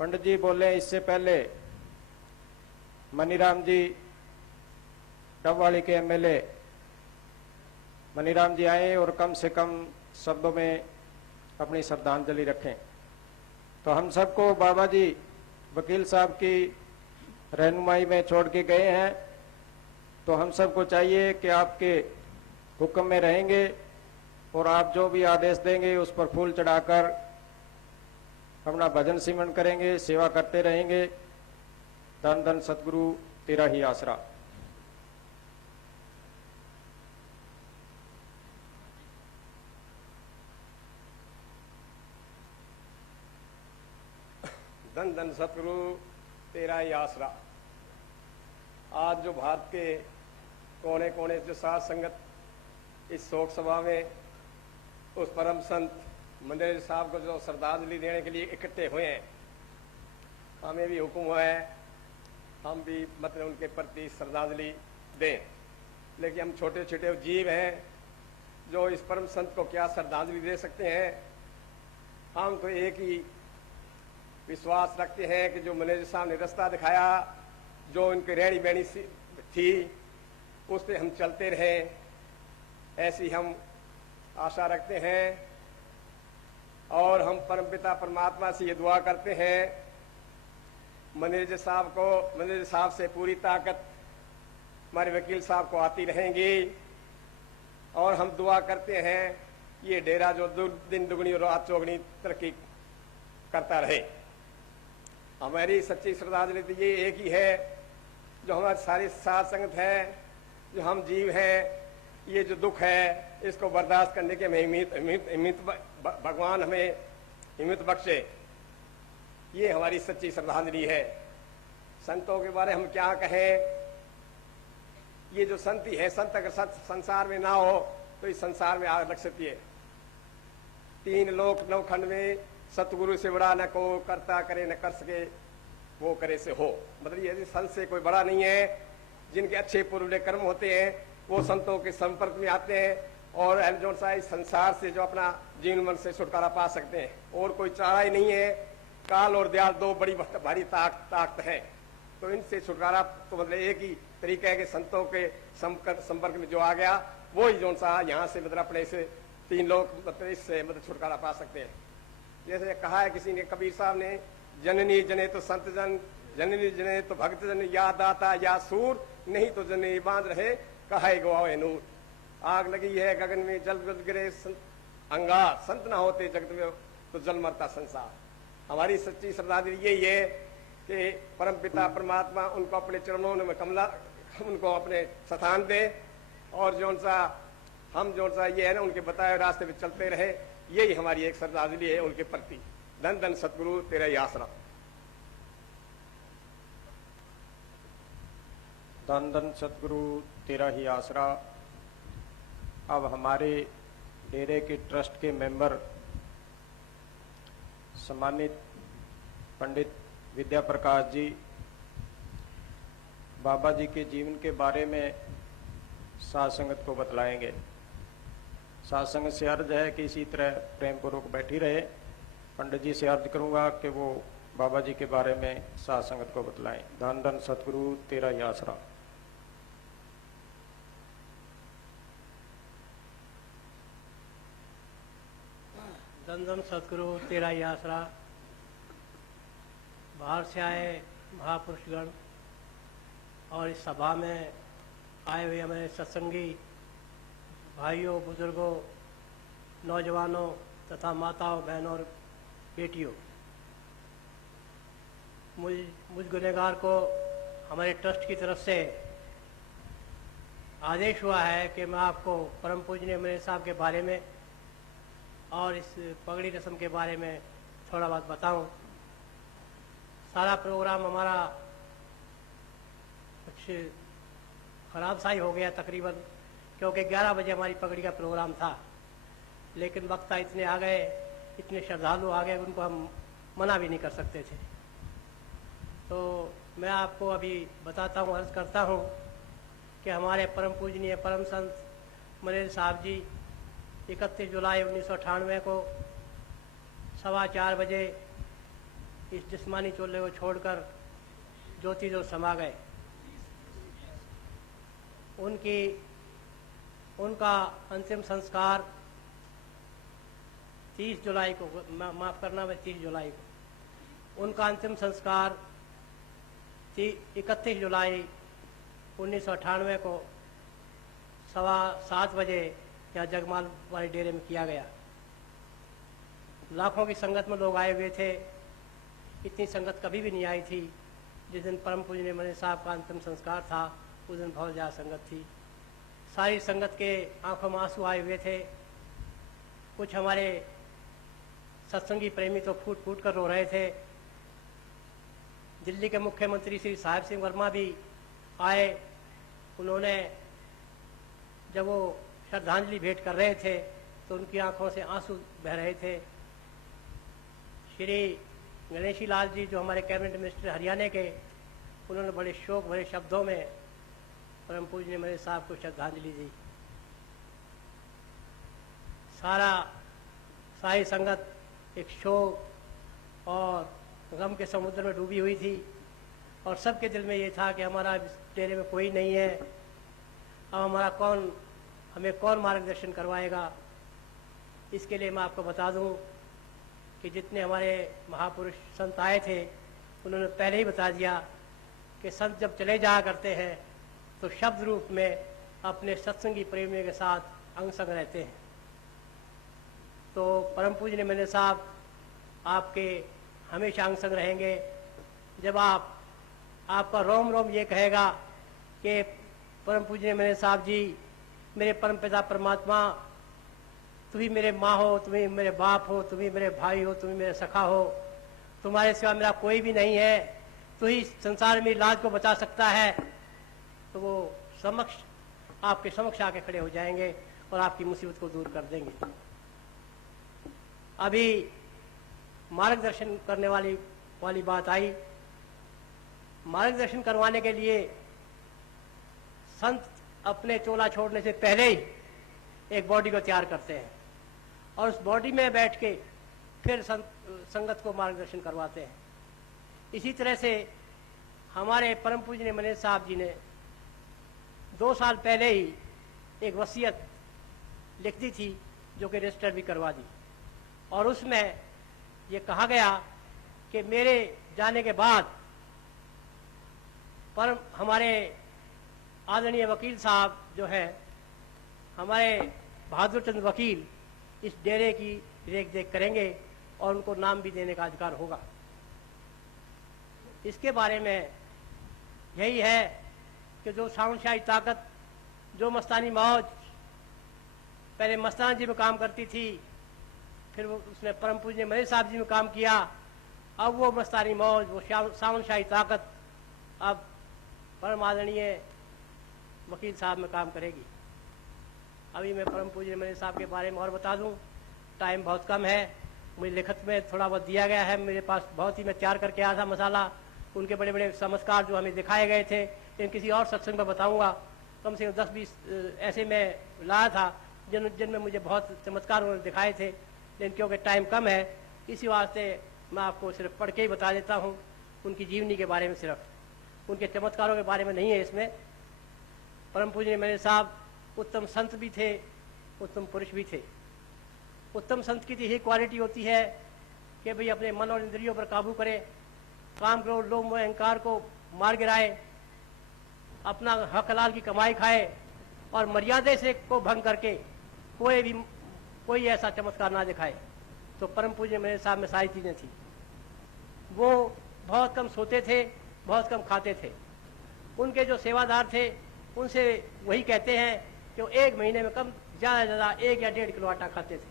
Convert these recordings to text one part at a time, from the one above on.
पंडित जी बोले इससे पहले मनीराम जी डबवाली के एमएलए मनीराम जी आए और कम से कम शब्दों में अपनी श्रद्धांजलि रखें। तो हम सबको बाबा जी वकील साहब की रहनुमाई में छोड़ के गए हैं, तो हम सबको चाहिए कि आपके हुक्म में रहेंगे और आप जो भी आदेश देंगे उस पर फूल चढ़ाकर अपना भजन सिमरन करेंगे, सेवा करते रहेंगे। धन धन सतगुरु तेरा ही आसरा। धन धन सतगुरु तेरा ही आसरा। आज जो भारत के कोने कोने से साध संगत इस शोक सभा में उस परम संत मंदिर साहब को जो श्रद्धांजलि देने के लिए इकट्ठे हुए हैं, हमें भी हुक्म हुआ है हम भी मतलब उनके प्रति श्रद्धांजलि दें। लेकिन हम छोटे छोटे जीव हैं जो इस परम संत को क्या श्रद्धांजलि दे सकते हैं। हम तो एक ही विश्वास रखते हैं कि जो मैनेजर साहब ने रास्ता दिखाया, जो उनकी रेहड़ी बहनी थी, उस पर हम चलते रहें, ऐसी हम आशा रखते हैं। और हम परमपिता परमात्मा से ये दुआ करते हैं मैनेजर साहब से पूरी ताकत हमारे वकील साहब को आती रहेंगी। और हम दुआ करते हैं ये डेरा जो दिन दुगनी और रात चौगनी तरक्की करता रहे। हमारी सच्ची श्रद्धांजलि तो ये एक ही है, जो हमारे सारी साध संगत है, जो हम जीव हैं, ये जो दुख है इसको बर्दाश्त करने के हिम्मत भगवान हमें हिम्मत बख्शे। ये हमारी सच्ची श्रद्धांजलि है। संतों के बारे हम क्या कहें। ये जो संति है, संत अगर संसार में ना हो तो इस संसार में आग लग सकती है। 3 लोक 9 खंड में सतगुरु से बड़ा न को करता करे न कर सके वो करे से हो। मतलब ये संत से कोई बड़ा नहीं है। जिनके अच्छे पूर्व कर्म होते हैं वो संतों के संपर्क में आते हैं और जो सा इस संसार से जो अपना जीवन मन से छुटकारा पा सकते हैं। और कोई चारा ही नहीं है। काल और दयाल 2 बड़ी भारी ताकत है। तो इनसे छुटकारा तो मतलब एक ही तरीका है कि संतों के संपर्क में जो आ गया वो ही जो सा यहाँ से मतलब अपने से 3 लोग मतलब इससे मतलब छुटकारा पा सकते हैं। जैसे कहा है किसी ने, कबीर साहब ने, जननी जने तो संत जन, जननी जने तो भक्त जन, या दाता या सूर, नहीं तो जने बांध रहे कहे गवाए नूर। आग लगी है गगन में जल जल गिरे अंगार, संत ना होते जगत में तो जल मरता संसार। हमारी सच्ची श्रद्धांजलि यही है कि परमपिता परमात्मा उनको अपने चरणों में कमला उनको अपने स्थान दे और जो सा हम जो सा ये है ना उनके बताए रास्ते पे चलते रहे। यही हमारी एक श्रद्धांजलि है उनके प्रति। धन धन सतगुरु तेरा ही आसरा। धन धन सतगुरु तेरा ही आसरा। अब हमारे डेरे के ट्रस्ट के मेंबर सम्मानित पंडित विद्या प्रकाश जी बाबा जी के जीवन के बारे में साध संगत को बतलाएंगे। साध संगत से अर्ज है कि इसी तरह प्रेम पूर्वक बैठी रहे। पंडित जी से अर्ज करूंगा कि वो बाबा जी के बारे में साध संगत को बतलाएं। धन धन सतगुरु तेरा ही आसरा। धन धन सतगुरु तेरा ही आसरा। बाहर से आए महापुरुषगण और इस सभा में आए हुए हमारे सत्संगी भाइयों, बुजुर्गों, नौजवानों तथा माताओं, बहनों और बेटियों, मुझ गुनहगार को हमारे ट्रस्ट की तरफ से आदेश हुआ है कि मैं आपको परम पूजनीय मेरे साहब के बारे में और इस पगड़ी रस्म के बारे में थोड़ा बहुत बताऊं। सारा प्रोग्राम हमारा कुछ खराब सा ही हो गया तकरीबन, क्योंकि 11 बजे हमारी पगड़ी का प्रोग्राम था। लेकिन वक्ता इतने आ गए, इतने श्रद्धालु आ गए, उनको हम मना भी नहीं कर सकते थे। तो मैं आपको अभी बताता हूँ, अर्ज करता हूँ कि हमारे परम पूजनीय परम संत मनेर साहब जी 31 जुलाई 1998 को 4:15 बजे इस जिस्मानी चोले को छोड़कर ज्योति जो समा गए, उनका अंतिम संस्कार 30 जुलाई को, माफ़ करना, मैं 30 जुलाई को, उनका अंतिम संस्कार 31 जुलाई 1998 को 7:15 बजे यहाँ जगमाल वाले डेरे में किया गया। लाखों की संगत में लोग आए हुए थे। इतनी संगत कभी भी नहीं आई थी। जिस दिन परम पूजनीय मनी साहब का अंतिम संस्कार था, उस दिन बहुत ज़्यादा संगत थी। सारी संगत के आंखों में आंसू आए हुए थे। कुछ हमारे सत्संगी प्रेमी तो फूट फूट कर रो रहे थे। दिल्ली के मुख्यमंत्री श्री साहिब सिंह वर्मा भी आए। उन्होंने जब वो श्रद्धांजलि भेंट कर रहे थे तो उनकी आंखों से आंसू बह रहे थे। श्री गणेशी लाल जी, जो हमारे कैबिनेट मिनिस्टर हरियाणा के, उन्होंने बड़े शोक भरे शब्दों में परम पूजनीय मनी साहब को श्रद्धांजलि दी। सारी संगत एक शोक और गम के समुद्र में डूबी हुई थी और सबके दिल में ये था कि हमारा इस डेरे में कोई नहीं है, अब हमें कौन मार्गदर्शन करवाएगा। इसके लिए मैं आपको बता दूं कि जितने हमारे महापुरुष संत आए थे, उन्होंने पहले ही बता दिया कि संत जब चले जाया करते हैं तो शब्द रूप में अपने सत्संगी प्रेमियों के साथ अंग संग रहते हैं। तो परम पूजनीय मनी साहब आपके हमेशा अंग संग रहेंगे। जब आपका रोम रोम ये कहेगा कि परम पूजनीय मनी साहब जी, मेरे परम पिता परमात्मा, तुम ही मेरे माँ हो, तुम ही मेरे बाप हो, तुम ही मेरे भाई हो, तुम ही मेरे सखा हो, तुम्हारे सिवा मेरा कोई भी नहीं है, तू ही संसार में लाज को बचा सकता है, तो वो आपके समक्ष आके खड़े हो जाएंगे और आपकी मुसीबत को दूर कर देंगे। अभी मार्गदर्शन करने वाली बात आई। मार्गदर्शन करवाने के लिए संत अपने चोला छोड़ने से पहले ही एक बॉडी को तैयार करते हैं और उस बॉडी में बैठ के फिर संगत को मार्गदर्शन करवाते हैं। इसी तरह से हमारे परम पूजनीय मनी साहब जी ने 2 साल पहले ही एक वसीयत लिख दी थी, जो कि रजिस्टर भी करवा दी, और उसमें ये कहा गया कि मेरे जाने के बाद परम हमारे आदरणीय वकील साहब जो है, हमारे बहादुर चंद वकील, इस डेरे की रेख देख करेंगे और उनको नाम भी देने का अधिकार होगा। इसके बारे में यही है कि जो साउंडशाही ताकत, जो मस्तानी मौज पहले मस्तान जी में काम करती थी, फिर उसने परम पूजनीय मनी साहब जी में काम किया, अब वो मस्तानी मौज, वो साउंडशाही ताकत अब परम आदरणीय वकील साहब में काम करेगी। अभी मैं परम पूजनीय मनी साहब के बारे में और बता दूं, टाइम बहुत कम है, मुझे लिखत में थोड़ा बहुत दिया गया है, मेरे पास बहुत ही मैं तैयार करके आया था मसाला, उनके बड़े बड़े चमत्कार जो हमें दिखाए गए थे, लेकिन किसी और सत्संग में बताऊंगा। कम से कम 10-20 ऐसे मैं लाया था जिनमें मुझे बहुत चमत्कार उन्होंने दिखाए थे, लेकिन क्योंकि टाइम कम है इसी वास्ते मैं आपको सिर्फ पढ़ के ही बता देता हूँ, उनकी जीवनी के बारे में, सिर्फ उनके चमत्कारों के बारे में नहीं है इसमें। परम पूजनीय मनी साहब उत्तम संत भी थे, उत्तम पुरुष भी थे। उत्तम संत की तो यही क्वालिटी होती है कि भाई अपने मन और इंद्रियों पर काबू करे, काम क्रोध लोभ मोह अहंकार को मार गिराए, अपना हक हलाल की कमाई खाए और मर्यादा से को भंग करके कोई ऐसा चमत्कार ना दिखाए। तो परम पूज्य मेरे साहब में सारी चीज़ें थी। वो बहुत कम सोते थे, बहुत कम खाते थे। उनके जो सेवादार थे उनसे वही कहते हैं कि वो 1 महीने में कम ज़्यादा से ज़्यादा 1 या 1.5 किलो आटा खाते थे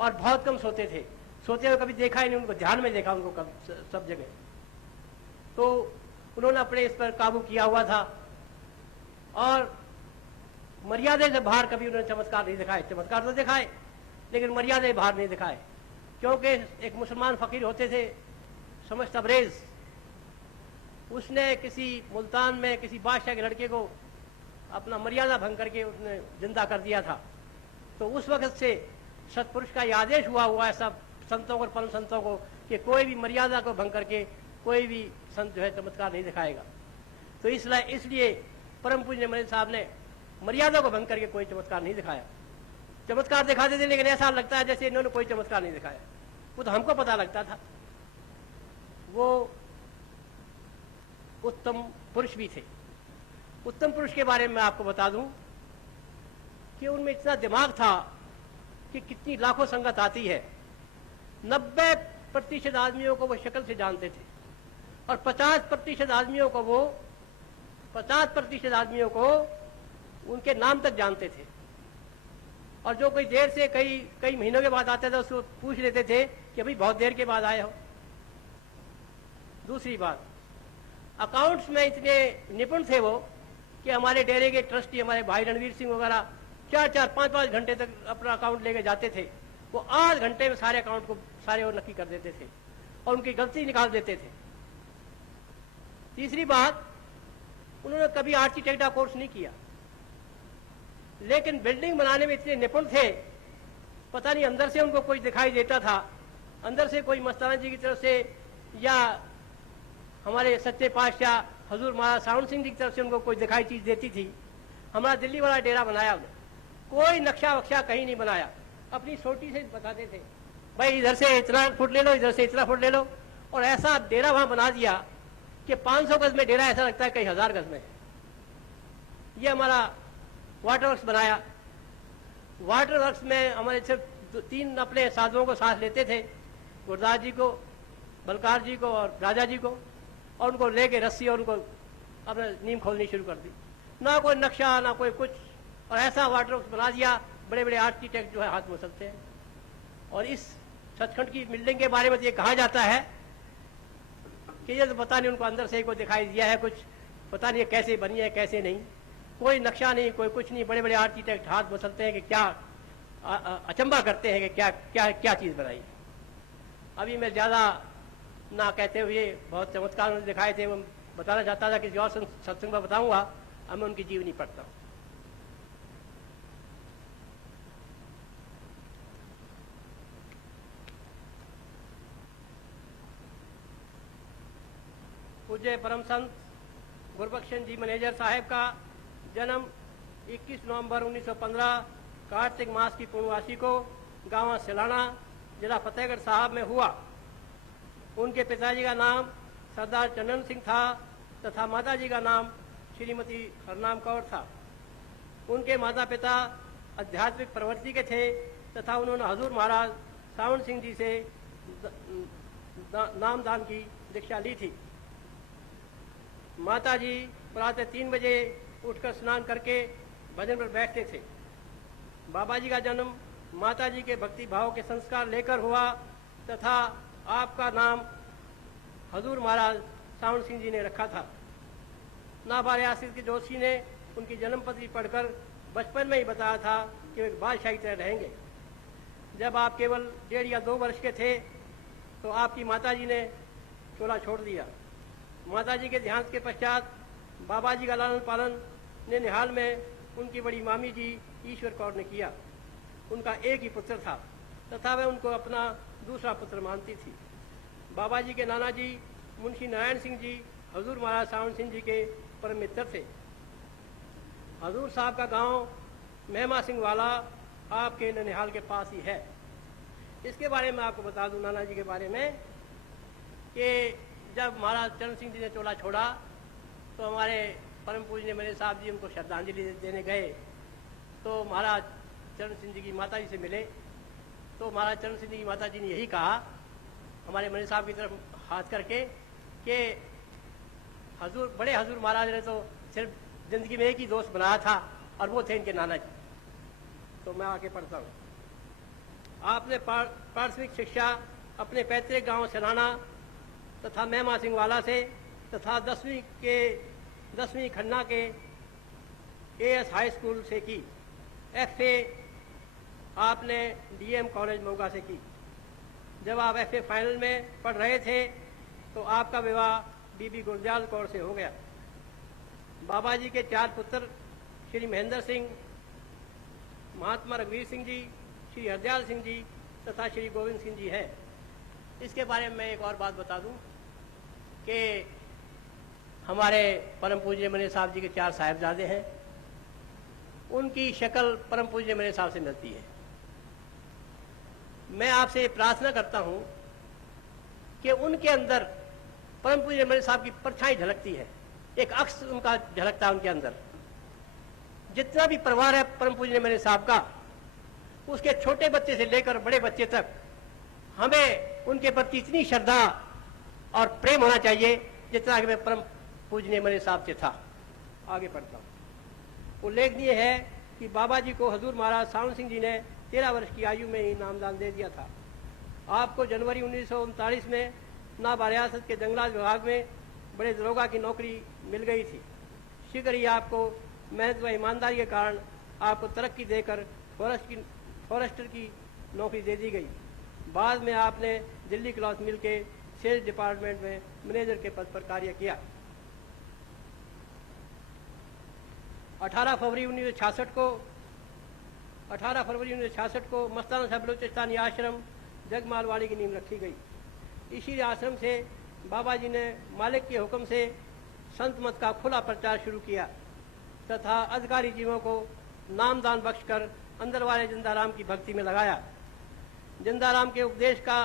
और बहुत कम सोते थे। सोते हुए कभी देखा ही नहीं उनको, ध्यान में देखा उनको सब जगह। तो उन्होंने अपने इस पर काबू किया हुआ था और मर्यादा से बाहर कभी उन्होंने चमत्कार नहीं दिखाए। चमत्कार तो दिखाए लेकिन मर्यादा से बाहर नहीं दिखाए, क्योंकि एक मुसलमान फकीर होते थे समझ तबरेज, उसने किसी मुल्तान में किसी बादशाह के लड़के को अपना मर्यादा भंग करके उसने जिंदा कर दिया था। तो उस वक्त से सत्पुरुष का ये आदेश हुआ है सब संतों को और परम संतों को कि कोई भी मर्यादा को भंग करके कोई भी संत जो है चमत्कार नहीं दिखाएगा। तो इसलिए परम पूज्य मनीष साहब ने मर्यादा को भंग करके कोई चमत्कार नहीं दिखाया। चमत्कार दिखाते थे लेकिन ऐसा लगता है जैसे इन्होंने कोई चमत्कार नहीं दिखाया। वो तो हमको पता लगता था। वो उत्तम पुरुष भी थे। उत्तम पुरुष के बारे में मैं आपको बता दूं कि उनमें इतना दिमाग था कि कितनी लाखों संगत आती है, 90% आदमियों को वो शक्ल से जानते थे और 50% आदमियों को उनके नाम तक जानते थे। और जो कोई देर से कई महीनों के बाद आते थे उसको पूछ लेते थे कि अभी बहुत देर के बाद आए हो। दूसरी बात, अकाउंट्स में इतने निपुण थे वो कि हमारे डेरे के ट्रस्टी हमारे भाई रणवीर सिंह वगैरह 4-4, 5-5 घंटे तक अपना अकाउंट लेके जाते थे। वो 8 घंटे में सारे अकाउंट को सारे और नक्की कर देते थे और उनकी गलती निकाल देते थे। तीसरी बात, उन्होंने कभी आर्किटेक्ट का कोर्स नहीं किया, लेकिन बिल्डिंग बनाने में इतने निपुण थे, पता नहीं अंदर से उनको कुछ दिखाई देता था, अंदर से कोई मस्ताना जी की तरफ से या हमारे सच्चे पातशाह हजूर महाराज सावन सिंह जी की तरफ से उनको कोई दिखाई चीज देती थी। हमारा दिल्ली वाला डेरा बनाया उन्होंने, कोई नक्शा वक्शा कहीं नहीं बनाया, अपनी सोटी से बताते थे भाई इधर से इतना फुट ले लो, इधर से इतना फुट ले लो, और ऐसा डेरा वहां बना दिया कि 500 गज में डेरा ऐसा लगता है कई 1000 गज में। ये हमारा वाटर वर्क्स बनाया। वाटर वर्क्स में हमारे सिर्फ 3 अपने साधुओं को सांस लेते थे, गुरदास जी को, बलकार जी को और राजा जी को, और उनको लेके रस्सी और उनको अपने नीम खोलनी शुरू कर दी। ना कोई नक्शा ना कोई कुछ, और ऐसा वाटर वर्क्स बना दिया, बड़े बड़े आर्किटेक्ट जो है हाथ मसलते हैं। और इस सचखंड की बिल्डिंग के बारे में ये कहा जाता है कि ये तो पता नहीं उनको अंदर से को दिखाई दिया है कुछ, पता नहीं कैसे बनी है कैसे नहीं, कोई नक्शा नहीं, कोई कुछ नहीं, बड़े बड़े आर्किटेक्ट हाथ मसलते हैं कि क्या अचंबा करते हैं कि क्या क्या क्या चीज बनाई। अभी मैं ज्यादा ना कहते हुए बहुत चमत्कार उन्होंने दिखाए थे, वो बताना चाहता था किसी और सत्संग में बताऊंगा, अब मैं उनकी जीवनी पढ़ता हूँ। पूज्य परम संत गुरबख्शन जी मैनेजर साहब का जन्म 21 नवंबर 1915 कार्तिक मास की पूर्णवासी को गांव सिलाना जिला फतेहगढ़ साहब में हुआ। उनके पिताजी का नाम सरदार चंदन सिंह था तथा माताजी का नाम श्रीमती हरनाम कौर था। उनके माता पिता आध्यात्मिक प्रवृत्ति के थे तथा उन्होंने हजूर महाराज सावन सिंह जी से नामदान की दीक्षा ली थी। माताजी प्रातः 3 बजे उठकर स्नान करके भजन पर बैठते थे। बाबा जी का जन्म माताजी के भक्ति भाव के संस्कार लेकर हुआ तथा आपका नाम हजूर महाराज सावन सिंह जी ने रखा था। नाबारे आसिफ के जोशी ने उनकी जन्मपत्री पढ़कर बचपन में ही बताया था कि वे एक बादशाही तरह रहेंगे। जब आप केवल 1.5 या 2 वर्ष के थे तो आपकी माताजी ने चोला छोड़ दिया। माताजी के देहांत के पश्चात बाबा जी का लालन पालन निहाल में उनकी बड़ी मामी जी ईश्वर कौर ने किया। उनका एक ही पुत्र था तथा वह उनको अपना दूसरा पुत्र मानती थी। बाबा जी के नाना जी मुंशी नारायण सिंह जी हजूर महाराज सावन सिंह जी के परम मित्र थे। हजूर साहब का गांव मेहमा सिंह वाला आपके ननिहाल के पास ही है। इसके बारे में आपको बता दूं नाना जी के बारे में कि जब महाराज चरण सिंह जी ने चोला छोड़ा तो हमारे परम पूजनीय मेरे साहब जी उनको श्रद्धांजलि देने गए तो महाराज चरण सिंह जी की माता जी से मिले तो महाराज चरण सिंह जी की माता जी ने यही कहा हमारे मनी साहब की तरफ हाथ करके कि हजूर बड़े हजूर महाराज ने तो सिर्फ जिंदगी में एक ही दोस्त बनाया था और वो थे इनके नाना जी। तो मैं आके पढ़ता हूँ। आपने प्राथमिक शिक्षा अपने पैतृक गांव सनाना तथा मेहमा सिंह वाला से तथा 10वीं खन्ना के AS हाई स्कूल से की। FA आपने DM कॉलेज मोगा से की। जब आप FA फाइनल में पढ़ रहे थे तो आपका विवाह बीबी गुरदयाल कौर से हो गया। बाबा जी के 4 पुत्र श्री महेंद्र सिंह, महात्मा रघुवीर सिंह जी, श्री हरदयाल सिंह जी तथा श्री गोविंद सिंह जी हैं। इसके बारे में मैं एक और बात बता दूं कि हमारे परम पूज्य मने साहब जी के 4 साहिबजादे हैं, उनकी शक्ल परम पूज्य मने साहब से मिलती है। मैं आपसे प्रार्थना करता हूं कि उनके अंदर परम पूज्य मने साहब की परछाई झलकती है, एक अक्स उनका झलकता है उनके अंदर। जितना भी परिवार है परम पूज्य मने साहब का, उसके छोटे बच्चे से लेकर बड़े बच्चे तक हमें उनके प्रति इतनी श्रद्धा और प्रेम होना चाहिए जितना कि मैं परम पूजनीय मने साहब से था। आगे बढ़ता हूँ। उल्लेखनीय है कि बाबा जी को हजूर महाराज सावन सिंह जी ने 13 वर्ष की आयु में ही नामदान दे दिया था। आपको जनवरी 1939 में नाबा रियासत के जंगलात विभाग में बड़े दरोगा की नौकरी मिल गई थी। शीघ्र ही आपको मेहनत व ईमानदारी के कारण आपको तरक्की देकर फॉरेस्टर की नौकरी दे दी गई। बाद में आपने दिल्ली क्लॉथ मिल के सेल्स डिपार्टमेंट में मैनेजर के पद पर कार्य किया। 18 फरवरी 1966 को मस्ताना साहब बलूचिस्तानी आश्रम जगमालवाड़ी की नींव रखी गई। इसी आश्रम से बाबा जी ने मालिक के हुक्म से संत मत का खुला प्रचार शुरू किया तथा अधिकारी जीवों को नामदान बख्शकर अंदर वाले जिंदाराम की भक्ति में लगाया। जिंदाराम के उपदेश का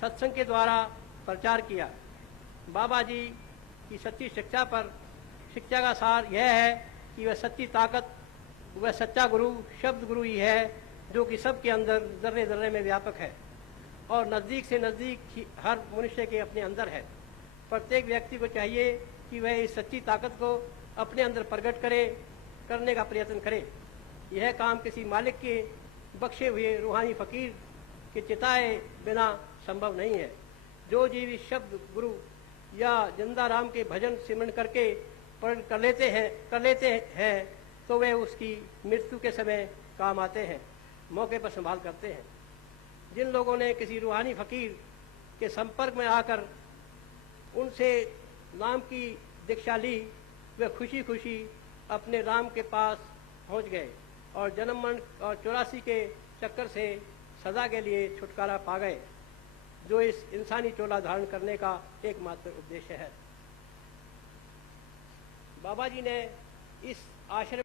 सत्संग के द्वारा प्रचार किया। बाबा जी की सच्ची शिक्षा पर शिक्षा का सार यह है कि वह सच्ची ताकत, वह सच्चा गुरु शब्द गुरु ही है जो कि सबके अंदर जर्रे जर्रे में व्यापक है और नज़दीक से नज़दीक हर मनुष्य के अपने अंदर है। प्रत्येक व्यक्ति को चाहिए कि वह इस सच्ची ताकत को अपने अंदर प्रकट करने का प्रयत्न करे। यह काम किसी मालिक के बख्शे हुए रूहानी फकीर के चिताए बिना संभव नहीं है। जो जीव इस शब्द गुरु या जिंदाराम के भजन सिमरन करके कर लेते हैं तो वे उसकी मृत्यु के समय काम आते हैं, मौके पर संभाल करते हैं। जिन लोगों ने किसी रूहानी फकीर के संपर्क में आकर उनसे नाम की दीक्षा ली, वे खुशी खुशी अपने राम के पास पहुंच गए और जन्म मरण और 84 के चक्कर से सदा के लिए छुटकारा पा गए, जो इस इंसानी चोला धारण करने का एकमात्र उद्देश्य है। बाबा जी ने इस आश्रम